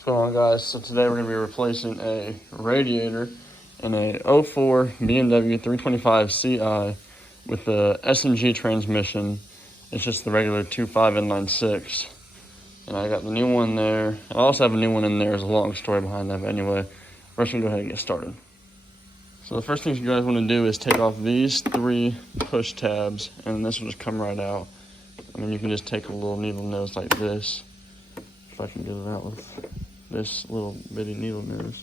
What's going on, guys? So today we're going to be replacing a radiator in a 04 BMW 325 Ci with the SMG transmission. It's just the regular 2.5 inline-6. And I got the new one there. I also have a new one in there. There's a long story behind that, but anyway, we're just going to go ahead and get started. So the first thing you guys want to do is take off these 3 push tabs, and this will just come right out. I mean, you can just take a little needle nose like this, if I can get it out with this little bitty needle nose.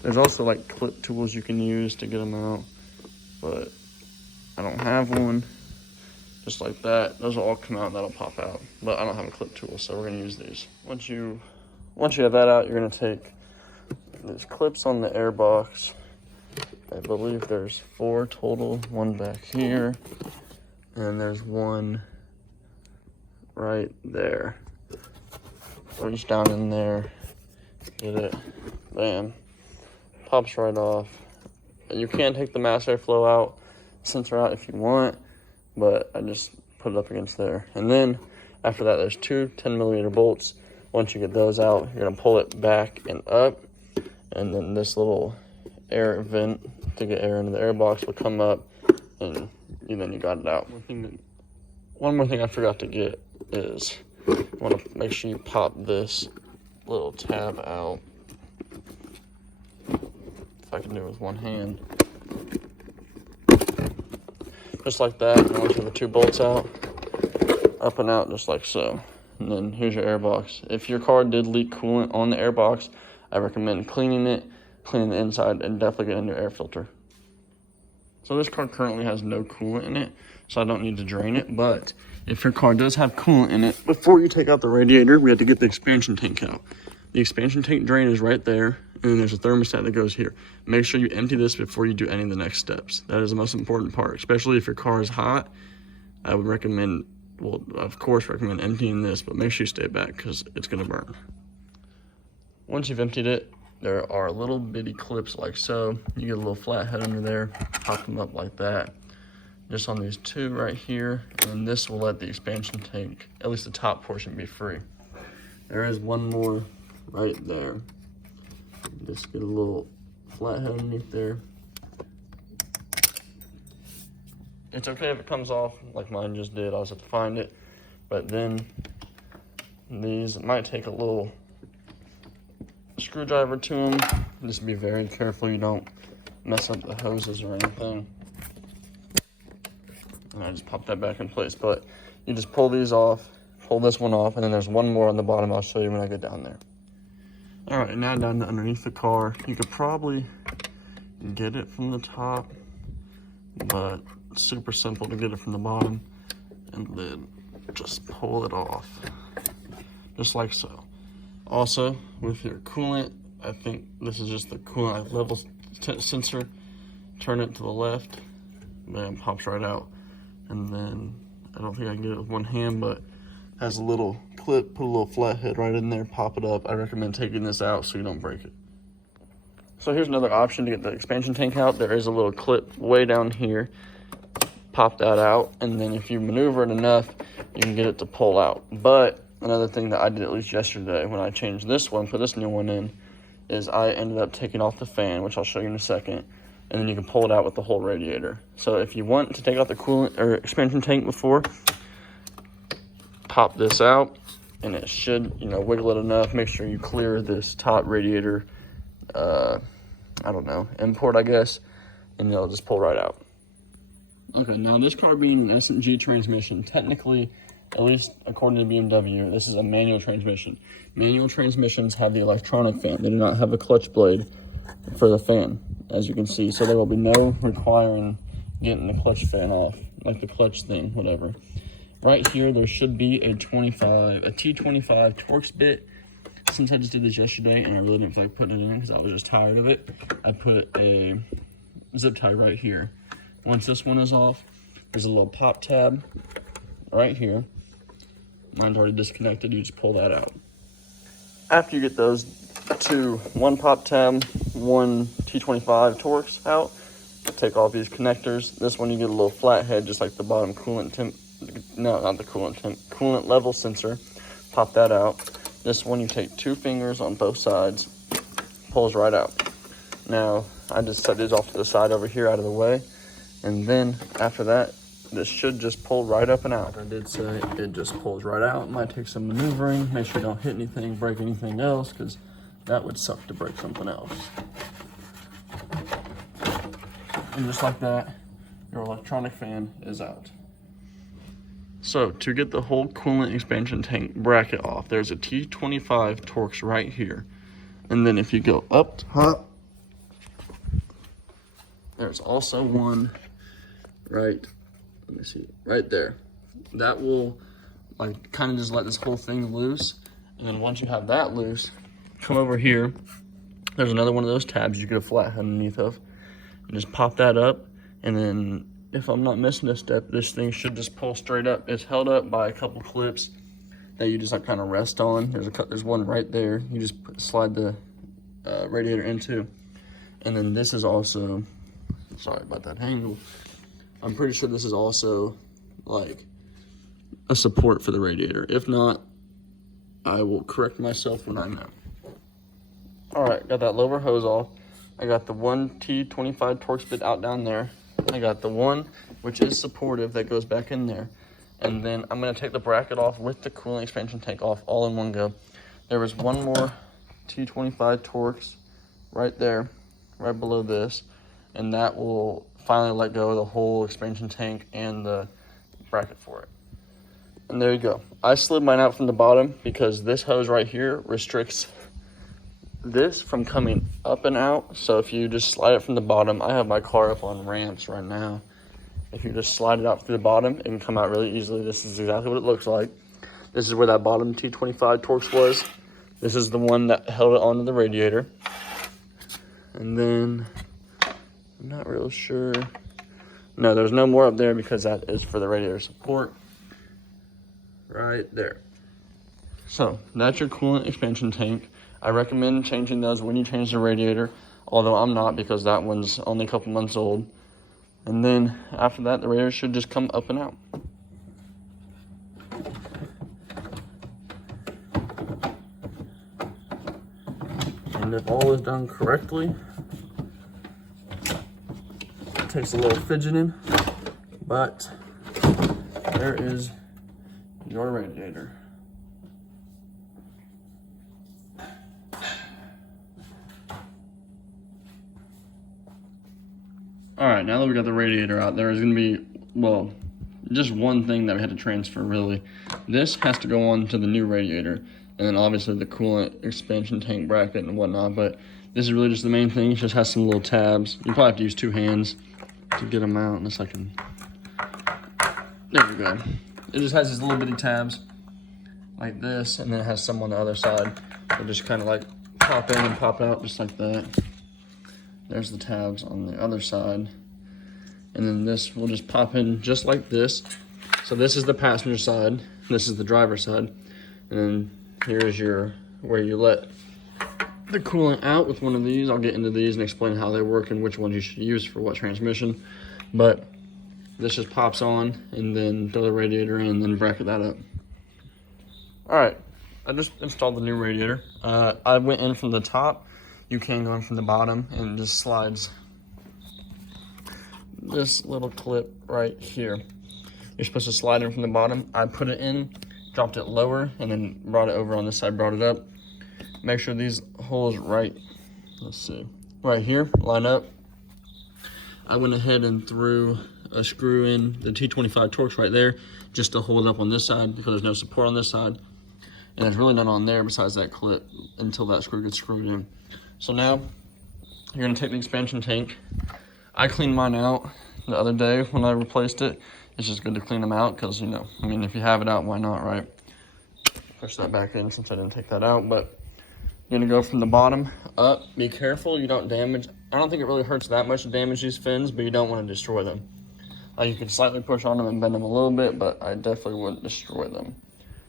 There's also like clip tools you can use to get them out, but I don't have one. Just like that, those will all come out and that'll pop out, but I don't have a clip tool, so we're gonna use these. Once you have that out, you're gonna take these clips on the air box. I believe there's 4 total, one back here, and there's one right there. Reach down in there, get it, bam, pops right off. You can take the mass airflow out, sensor out if you want, but I just put it up against there. And then after that, there's 2 10mm bolts. Once you get those out, you're gonna pull it back and up, and then this little air vent to get air into the air box will come up, and then you got it out. One more thing I forgot to get is you want to make sure you pop this little tab out. If I can do it with one hand. Just like that. And once you have the 2 bolts out, up and out just like so. And then here's your air box. If your car did leak coolant on the air box, I recommend cleaning it, cleaning the inside, and definitely getting your air filter. So this car currently has no coolant in it, so I don't need to drain it. But if your car does have coolant in it, before you take out the radiator, we have to get the expansion tank out. The expansion tank drain is right there, and then there's a thermostat that goes here. Make sure you empty this before you do any of the next steps. That is the most important part, especially if your car is hot. I would recommend, well, of course, recommend emptying this, but make sure you stay back because it's going to burn. Once you've emptied it, there are little bitty clips like so. You get a little flat head under there, pop them up like that. Just on these 2 right here, and this will let the expansion tank, at least the top portion, be free. There is one more right there. Just get a little flat head underneath there. It's okay if it comes off like mine just did. I just have to find it. But then these might take a little screwdriver to them. Just be very careful you don't mess up the hoses or anything. And I just pop that back in place. But you just pull these off, pull this one off, and then there's one more on the bottom. I'll show you when I get down there. All right, now down to underneath the car. You could probably get it from the top, but it's super simple to get it from the bottom. And then just pull it off, just like so. Also, with your coolant, I think this is just the coolant level sensor. Turn it to the left, bam, pops right out. And then, I don't think I can get it with one hand, but has a little clip, put a little flathead right in there, pop it up. I recommend taking this out so you don't break it. So here's another option to get the expansion tank out. There is a little clip way down here. Pop that out, and then if you maneuver it enough, you can get it to pull out. But another thing that I did at least yesterday when I changed this one, put this new one in, is I ended up taking off the fan, which I'll show you in a second, and then you can pull it out with the whole radiator. So if you want to take out the coolant or expansion tank before, pop this out, and it should, wiggle it enough. Make sure you clear this top radiator, I don't know, import, I guess, and it'll just pull right out. Okay, now this car being an SMG transmission, technically, at least according to BMW, this is a manual transmission. Manual transmissions have the electronic fan. They do not have a clutch blade for the fan, as you can see. So there will be no requiring getting the clutch fan off, like the clutch thing, whatever. Right here, there should be a T25 Torx bit. Since I just did this yesterday and I really didn't feel like putting it in because I was just tired of it, I put a zip tie right here. Once this one is off, there's a little pop tab right here. Mine's already disconnected, you just pull that out. After you get those 2, one pop tab, one T25 Torx out, take off these connectors. This one you get a little flat head, just like the bottom coolant temp, no, not the coolant temp, coolant level sensor. Pop that out. This one, you take 2 fingers on both sides, pulls right out. Now, I just set these off to the side over here out of the way, and then after that, this should just pull right up and out. I did say it just pulls right out. It might take some maneuvering. Make sure you don't hit anything, break anything else, because that would suck to break something else. And just like that, your electronic fan is out. So to get the whole coolant expansion tank bracket off, there's a T25 Torx right here. And then if you go up top, there's also one right, let me see, right there. That will like kind of just let this whole thing loose. And then once you have that loose, come over here. There's another one of those tabs you get a flat underneath of. And just pop that up, and then if I'm not missing a step, this thing should just pull straight up. It's held up by a couple clips that you just like kind of rest on. There's one right there. You just slide the radiator into, and then this is also, sorry about that angle. I'm pretty sure this is also like a support for the radiator. If not, I will correct myself when I know. All right, got that lower hose off. I got the one T25 Torx bit out down there. I got the one which is supportive that goes back in there. And then I'm gonna take the bracket off with the coolant expansion tank off all in one go. There was one more T25 Torx right there, right below this. And that will finally let go of the whole expansion tank and the bracket for it. And there you go. I slid mine out from the bottom because this hose right here restricts this from coming up and out. So if you just slide it from the bottom, I have my car up on ramps right now. If you just slide it out through the bottom, it can come out really easily. This is exactly what it looks like. This is where that bottom T25 Torx was. This is the one that held it onto the radiator. And then, I'm not real sure. No, there's no more up there because that is for the radiator support. Right there. So, that's your coolant expansion tank. I recommend changing those when you change the radiator, although I'm not because that one's only a couple months old. And then after that, the radiator should just come up and out. And if all is done correctly, it takes a little fidgeting, but there is your radiator. All right, now that we got the radiator out, there is gonna be, well, just one thing that we had to transfer really. This has to go on to the new radiator, and then obviously the coolant expansion tank bracket and whatnot, but this is really just the main thing. It just has some little tabs. You probably have to use 2 hands to get them out, unless I can, there we go. It just has these little bitty tabs like this, and then it has some on the other side. They just kind of like pop in and pop out just like that. There's the tabs on the other side. And then this will just pop in just like this. So this is the passenger side. This is the driver's side. And then here is your, where you let the coolant out with one of these. I'll get into these and explain how they work and which ones you should use for what transmission. But this just pops on and then throw the radiator in and then bracket that up. All right, I just installed the new radiator. I went in from the top. You can go in from the bottom, and it just slides this little clip right here. You're supposed to slide in from the bottom. I put it in, dropped it lower, and then brought it over on this side, brought it up. Make sure these holes right, let's see, right here, line up. I went ahead and threw a screw in the T25 Torx right there, just to hold it up on this side because there's no support on this side. And there's really none on there besides that clip until that screw gets screwed in. So now, you're gonna take the expansion tank. I cleaned mine out the other day when I replaced it. It's just good to clean them out because, you know, I mean, if you have it out, why not, right? Push that back in since I didn't take that out, but you're gonna go from the bottom up. Be careful you don't damage. I don't think it really hurts that much to damage these fins, but you don't wanna destroy them. You can slightly push on them and bend them a little bit, but I definitely wouldn't destroy them.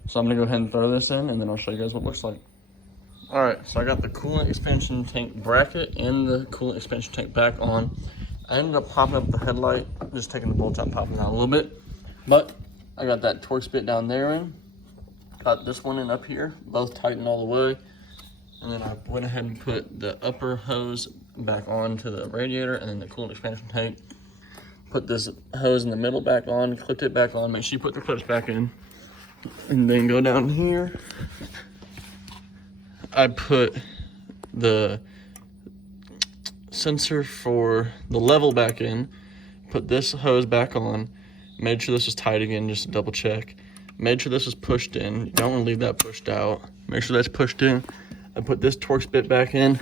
So I'm gonna go ahead and throw this in, and then I'll show you guys what it looks like. All right, so I got the coolant expansion tank bracket and the coolant expansion tank back on. I ended up popping up the headlight, just taking the bolts out and popping it out a little bit. But I got that Torx bit down there in. Got this one in up here, both tightened all the way. And then I went ahead and put the upper hose back onto the radiator and then the coolant expansion tank. Put this hose in the middle back on, clipped it back on, make sure you put the clips back in. And then go down here. I put the sensor for the level back in, put this hose back on, made sure this was tight again, just to double check. Made sure this was pushed in. You don't want to leave that pushed out. Make sure that's pushed in. I put this Torx bit back in.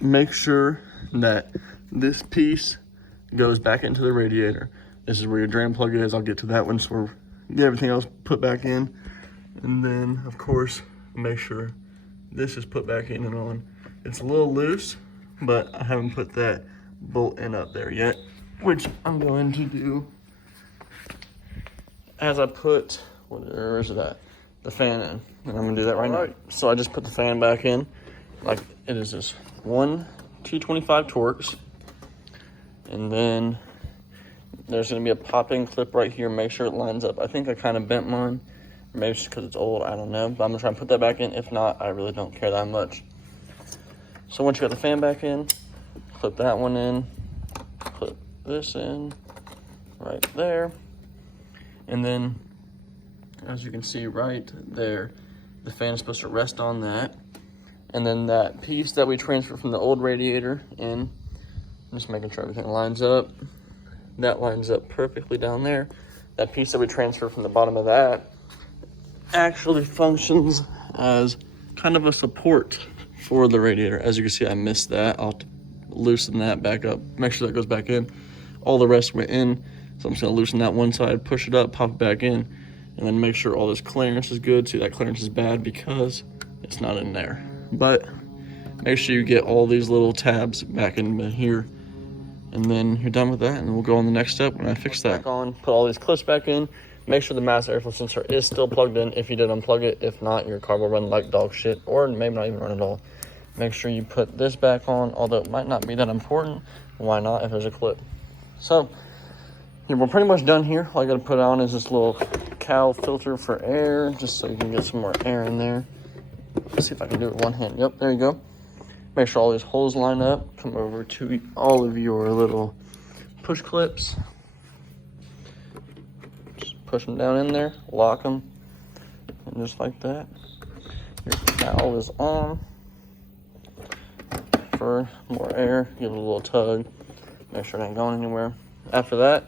Make sure that this piece goes back into the radiator. This is where your drain plug is. I'll get to that once we're get everything else put back in. And then, of course, make sure this is put back in and on. It's a little loose, but I haven't put that bolt in up there yet, which I'm going to do as I put, where is it at? The fan in. And I'm gonna do that right now. So I just put the fan back in. Like it is this one T25 Torx. And then there's gonna be a pop-in clip right here. Make sure it lines up. I think I kind of bent mine. Maybe it's because it's old, I don't know. But I'm gonna try and put that back in. If not, I really don't care that much. So once you got the fan back in, clip that one in, clip this in right there. And then, as you can see right there, the fan is supposed to rest on that. And then that piece that we transferred from the old radiator in, just making sure everything lines up. That lines up perfectly down there. That piece that we transferred from the bottom of that actually functions as kind of a support for the radiator. As you can see, I missed that. I'll loosen that back up, make sure that goes back in. All the rest went in. So I'm just gonna loosen that one side, push it up, pop it back in, and then make sure all this clearance is good. See, that clearance is bad because it's not in there. But make sure you get all these little tabs back in here, and then you're done with that, and we'll go on the next step when I fix that. Back on, put all these clips back in, make sure the mass airflow sensor is still plugged in if you did unplug it. If not, your car will run like dog shit, or maybe not even run at all. Make sure you put this back on, although it might not be that important. Why not if there's a clip? So, yeah, we're pretty much done here. All I gotta put on is this little cowl filter for air, just so you can get some more air in there. Let's see if I can do it with one hand. Yep, there you go. Make sure all these holes line up. Come over to all of your little push clips. Just push them down in there, lock them, and just like that. Your cowl is on. For more air, give it a little tug. Make sure it ain't going anywhere. After that,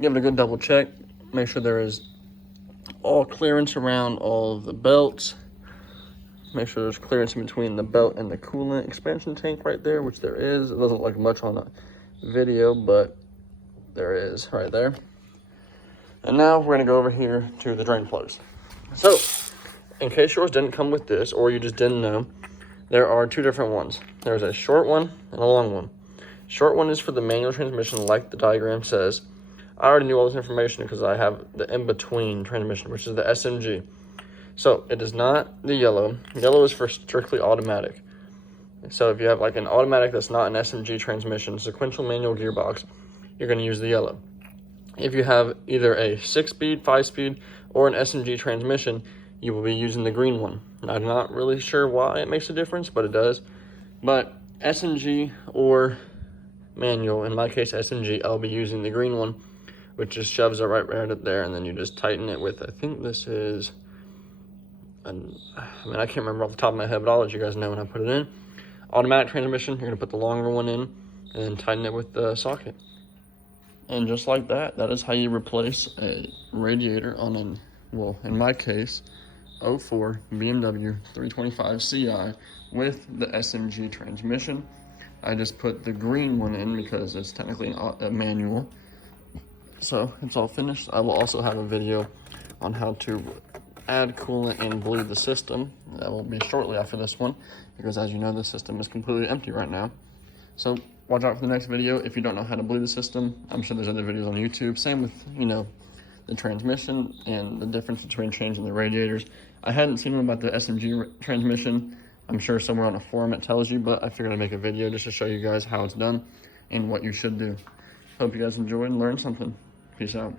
give it a good double check. Make sure there is all clearance around all of the belts. Make sure there's clearance in between the belt and the coolant expansion tank right there, which there is. It doesn't look like much on the video, but there is right there. And now we're gonna go over here to the drain plugs. So, in case yours didn't come with this, or you just didn't know, there are two different ones. There's a short one and a long one. Short one is for the manual transmission, like the diagram says. I already knew all this information because I have the in-between transmission, which is the SMG. So it is not the yellow. Yellow is for strictly automatic. So if you have like an automatic that's not an SMG transmission, sequential manual gearbox, you're going to use the yellow. If you have either a 6-speed, 5-speed, or an SMG transmission, you will be using the green one. I'm not really sure why it makes a difference, but it does. But SMG or manual, in my case SMG, I'll be using the green one, which just shoves it right up there, and then you just tighten it with, I think this is, I can't remember off the top of my head, but I'll let you guys know when I put it in. Automatic transmission, you're gonna put the longer one in, and then tighten it with the socket. And just like that, that is how you replace a radiator on an, well, in my case, 04 BMW 325 Ci with the SMG transmission. I just put the green one in because it's technically a manual. So it's all finished. I will also have a video on how to add coolant and bleed the system. That will be shortly after this one, because as you know, the system is completely empty right now. So watch out for the next video. If you don't know how to bleed the system, I'm sure there's other videos on YouTube. Same with, you know, the transmission and the difference between changing the radiators. I hadn't seen one about the SMG transmission. I'm sure somewhere on a forum it tells you, but I figured I'd make a video just to show you guys how it's done and what you should do. Hope you guys enjoyed and learned something. Peace out.